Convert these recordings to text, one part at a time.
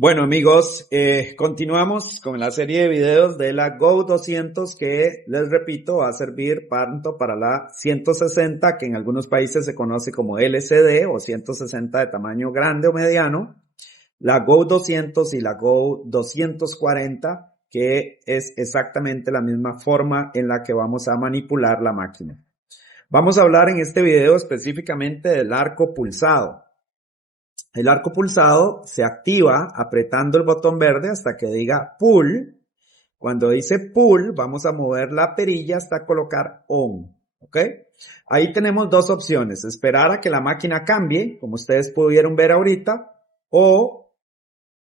Bueno amigos, continuamos con la serie de videos de la Go 200 que, les repito, va a servir tanto para la 160, que en algunos países se conoce como LCD o 160 de tamaño grande o mediano, la Go 200 y la Go 240, que es exactamente la misma forma en la que vamos a manipular la máquina. Vamos a hablar en este video específicamente del arco pulsado. El arco pulsado se activa apretando el botón verde hasta que diga pull. Cuando dice pull, vamos a mover la perilla hasta colocar on. ¿Ok? Ahí tenemos dos opciones. Esperar a que la máquina cambie, como ustedes pudieron ver ahorita, o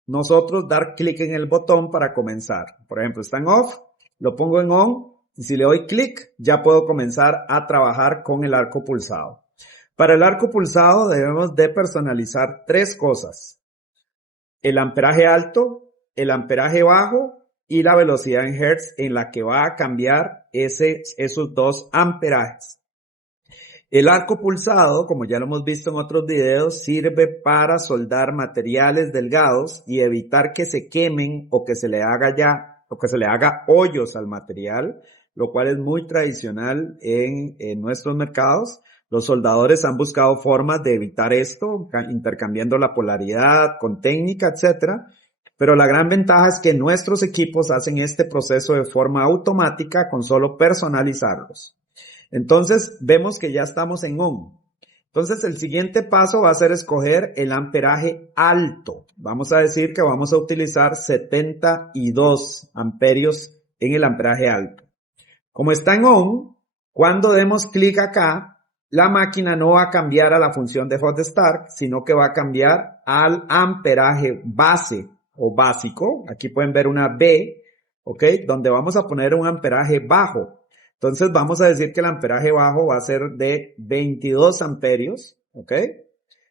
nosotros dar clic en el botón para comenzar. Por ejemplo, está en off, lo pongo en on, y si le doy clic, ya puedo comenzar a trabajar con el arco pulsado. Para el arco pulsado debemos de personalizar tres cosas: el amperaje alto, el amperaje bajo y la velocidad en hertz en la que va a cambiar esos dos amperajes. El arco pulsado, como ya lo hemos visto en otros videos, sirve para soldar materiales delgados y evitar que se quemen o que se le haga hoyos al material, lo cual es muy tradicional en nuestros mercados. Los soldadores han buscado formas de evitar esto, intercambiando la polaridad con técnica, etcétera. Pero la gran ventaja es que nuestros equipos hacen este proceso de forma automática con solo personalizarlos. Entonces, vemos que ya estamos en on. Entonces, el siguiente paso va a ser escoger el amperaje alto. Vamos a decir que vamos a utilizar 72 amperios en el amperaje alto. Como está en on, cuando demos clic acá, la máquina no va a cambiar a la función de hot start, sino que va a cambiar al amperaje base o básico. Aquí pueden ver una B, ¿ok? Donde vamos a poner un amperaje bajo. Entonces vamos a decir que el amperaje bajo va a ser de 22 amperios, ¿ok?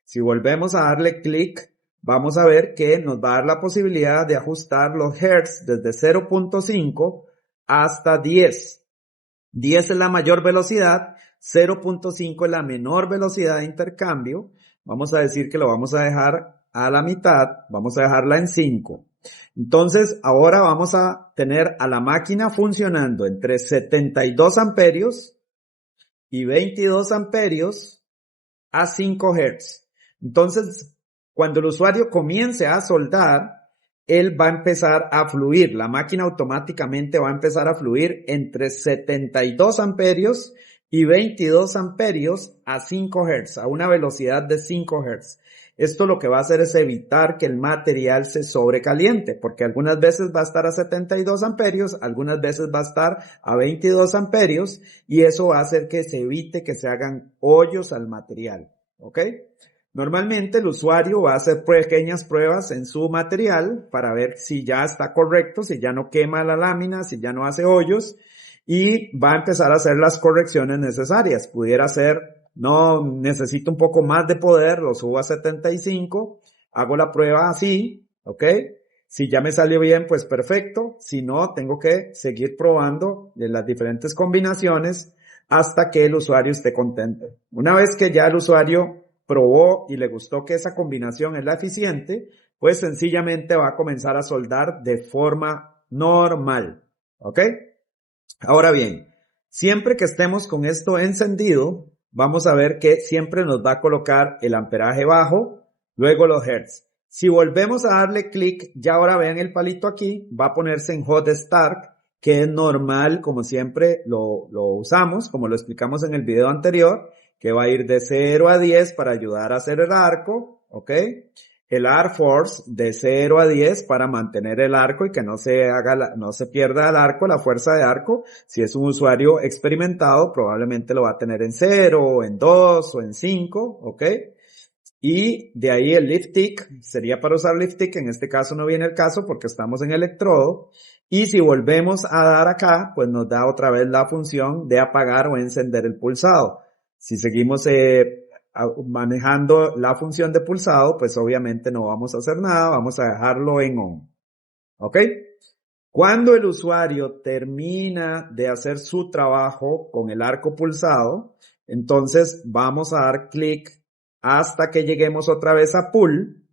Si volvemos a darle clic, vamos a ver que nos va a dar la posibilidad de ajustar los hertz desde 0.5 hasta 10. 10 es la mayor velocidad, 0.5 es la menor velocidad de intercambio. Vamos a decir que lo vamos a dejar a la mitad, vamos a dejarla en 5. Entonces, ahora vamos a tener a la máquina funcionando entre 72 amperios y 22 amperios a 5 Hz. Entonces, cuando el usuario comience a soldar, él va a empezar a fluir. La máquina automáticamente va a empezar a fluir entre 72 amperios y 22 amperios a 5 Hz, a una velocidad de 5 Hz. Esto lo que va a hacer es evitar que el material se sobrecaliente, porque algunas veces va a estar a 72 amperios, algunas veces va a estar a 22 amperios, y eso va a hacer que se evite que se hagan hoyos al material, ¿ok? Normalmente el usuario va a hacer pequeñas pruebas en su material para ver si ya está correcto, si ya no quema la lámina, si ya no hace hoyos, y va a empezar a hacer las correcciones necesarias. Pudiera ser: no, necesito un poco más de poder, lo subo a 75, hago la prueba así, ¿ok? Si ya me salió bien, pues perfecto. Si no, tengo que seguir probando en las diferentes combinaciones hasta que el usuario esté contento. Una vez que ya el usuario probó y le gustó que esa combinación es la eficiente, pues sencillamente va a comenzar a soldar de forma normal, ¿ok? Ahora bien, siempre que estemos con esto encendido, vamos a ver que siempre nos va a colocar el amperaje bajo, luego los hertz. Si volvemos a darle clic, ya ahora vean el palito aquí, va a ponerse en hot start, que es normal, como siempre lo usamos, como lo explicamos en el video anterior, que va a ir de 0 a 10 para ayudar a hacer el arco, ¿ok? El arc force de 0 a 10 para mantener el arco y que no se pierda el arco, la fuerza de arco. Si es un usuario experimentado, probablemente lo va a tener en 0, o en 2, o en 5, ¿ok? Y de ahí el lift tick, sería para usar lift tick, en este caso no viene el caso porque estamos en electrodo. Y si volvemos a dar acá, pues nos da otra vez la función de apagar o encender el pulsado. Si seguimos manejando la función de pulsado, pues obviamente no vamos a hacer nada, vamos a dejarlo en on. ¿Ok? Cuando el usuario termina de hacer su trabajo con el arco pulsado, entonces vamos a dar clic hasta que lleguemos otra vez a pull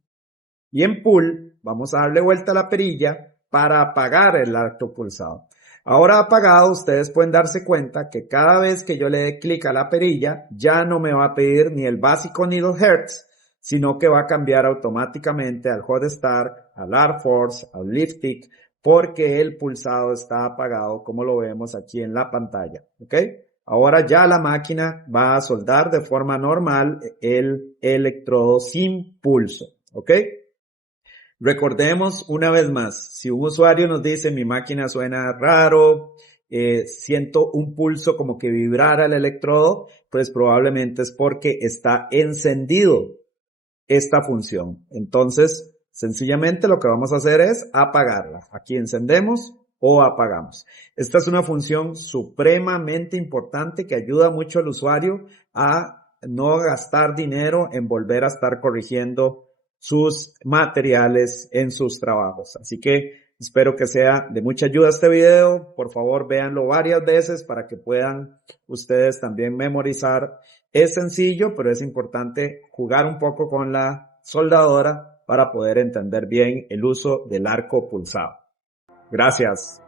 Y en pull vamos a darle vuelta a la perilla para apagar el arco pulsado. Ahora apagado, ustedes pueden darse cuenta que cada vez que yo le dé clic a la perilla, ya no me va a pedir ni el básico needle hertz, sino que va a cambiar automáticamente al hot start, al arc force, al lift tick, porque el pulsado está apagado, como lo vemos aquí en la pantalla, ¿ok? Ahora ya la máquina va a soldar de forma normal el electrodo sin pulso, ¿ok? Recordemos una vez más, si un usuario nos dice mi máquina suena raro, siento un pulso como que vibrara el electrodo, pues probablemente es porque está encendido esta función. Entonces, sencillamente lo que vamos a hacer es apagarla. Aquí encendemos o apagamos. Esta es una función supremamente importante que ayuda mucho al usuario a no gastar dinero en volver a estar corrigiendo sus materiales en sus trabajos. Así que espero que sea de mucha ayuda este video. Por favor, véanlo varias veces para que puedan ustedes también memorizar. Es sencillo, pero es importante jugar un poco con la soldadora para poder entender bien el uso del arco pulsado. Gracias.